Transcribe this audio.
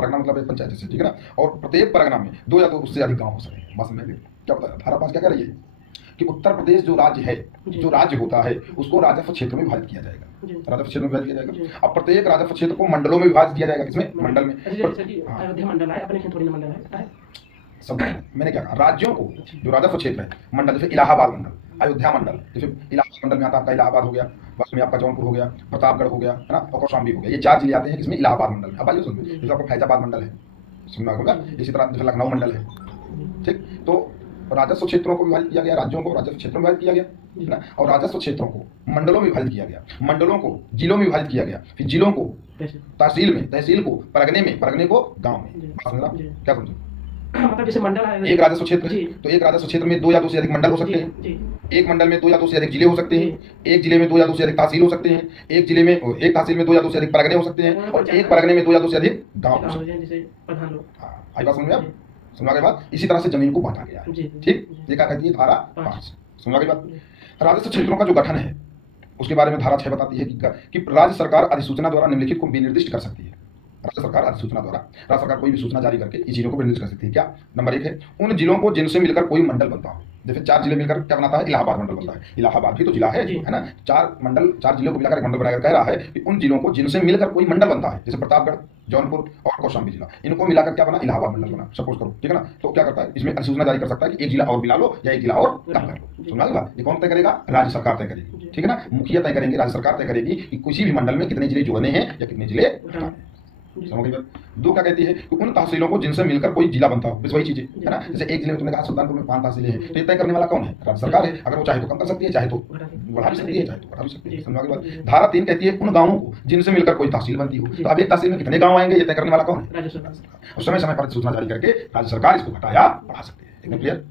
परगना मतलब एक पंचायत जैसे, ठीक है ना। और प्रत्येक परगना में 2 या 2 उससे अधिक गांव हो सकते हैं। बस में क्या बताया धारा 5 क्या कह रही है कि उत्तर प्रदेश जो राज्य है, जो राज्य होता है उसको राजस्व क्षेत्र में विभाजित किया जाएगा, राजस्व क्षेत्र में विभाजित किया जाएगा। अब प्रत्येक राजस्व क्षेत्र को मंडलों में विभाजित किया जाएगा। किसमें? मंडल में। अयोध्या मंडल है, अपने थोड़ी मंडल है सब मैंने क्या कहा, राज्यों को जो राजस्व क्षेत्र है मंडल, जैसे इलाहाबाद मंडल, अयोध्या मंडल, जैसे इलाहाबाद मंडल में आता आपका इलाहाबाद हो गया, बस में आपका जौनपुर हो गया, प्रतापगढ़ हो गया, है ना, और कौशाम्बी हो गया। ये 4 जिले आते हैं इसमें इलाहाबाद मंडल में। अब आइए सुनिए, जैसे आपका फैजाबाद मंडल है, सुनना होगा। इसी तरह जैसे लखनऊ मंडल है, ठीक। तो राजस्व क्षेत्रों को विभाजित किया गया, राज्यों को राजस्व क्षेत्रों में विभाजित किया गया, है ना। और राजस्व क्षेत्रों को मंडलों में विभाजित किया गया, मंडलों को जिलों में विभाजित किया गया, फिर जिलों को तहसील में, तहसील को परगने में, परगने को गांव में। क्या समझो? मतलब जैसे मंडल है, एक राजस्व क्षेत्र है तो एक राजस्व क्षेत्र में 2 या 2 से अधिक मंडल हो सकते हैं, एक मंडल में 2 या 2 से अधिक जिले हो सकते हैं, एक जिले में 2 या 2 से अधिक तहसील हो सकते हैं, एक जिले में एक तहसील में 2 या 2 से अधिक परगने हो सकते हैं, और एक परगने में 2 या 2 से अधिक गांव हो सकते हैं, जैसे प्रधान लोग। हाँ, आई बात समझ में? आप सुनवा के बाद इसी तरह से जमीन को बांटा गया है, ठीक। ये क्या कहती है धारा 5। सुनवा के बाद राजस्व क्षेत्रों का जो गठन है उसके बारे में धारा 6 बताती है कि राज्य सरकार अधिसूचना द्वारा निम्नलिखित को विनिर्दिष्ट कर सकती है। राज्य सरकार अधिसूचना द्वारा, राज्य सरकार कोई भी सूचना जारी करके इस जिलों को विनिर्दिष्ट कर सकती है। क्या? नंबर 1 है उन जिलों को जिनसे मिलकर कोई मंडल बनता हो। जैसे 4 जिले मिलकर क्या बनाता है? इलाहाबाद मंडल बनता है। इलाहाबाद भी तो जिला है ना। 4 मंडल, 4 जिलों को मिलाकर एक मंडल बनाकर कह रहा है कि उन जिलों को जिनसे मिलकर कोई मंडल बनता है, जैसे प्रतापगढ़, जौनपुर और कौशाम्बी जिला, इनको मिलाकर क्या बना? इलाहाबाद मंडल बना, सपोज करो, ठीक है ना। तो क्या करता है, इसमें अधिसूचना जारी कर सकता है कि एक जिला और मिला लो या एक जिला और कम कर लो। सुना होगा? ये कौन तय करेगा? राज्य सरकार तय करेगी, ठीक है ना। मुखिया तय करेंगे, राज्य सरकार तय करेगी कि किसी भी मंडल में कितने जिले जोड़ने हैं या कितने जिले हटाने हैं। समझ गए? 2 क्या कहती है कि उन तहसीलों को जिनसे मिलकर कोई जिला बनता हो, बस वही चीजें, है ना। जैसे एक जिले में तुमने कहा सुल्तानपुर में 5 तहसीलें हैं, तो ये तय करने वाला कौन है? राज्य सरकार है। अगर वो चाहे तो कम कर सकती है, चाहे तो बढ़ा भी सकती है, चाहे तो बढ़ा भी सकती है। समझ गए? धारा 3 कहती है उन गांवों को जिनसे मिलकर कोई तहसील बनती हो। तो अब एक तहसील में कितने गांव आएंगे ये तय करने वाला कौन है? राज्य सरकार। समय समय पर सूचना जारी करके राज्य सरकार इसको घटाया बढ़ा सकती है। क्लियर?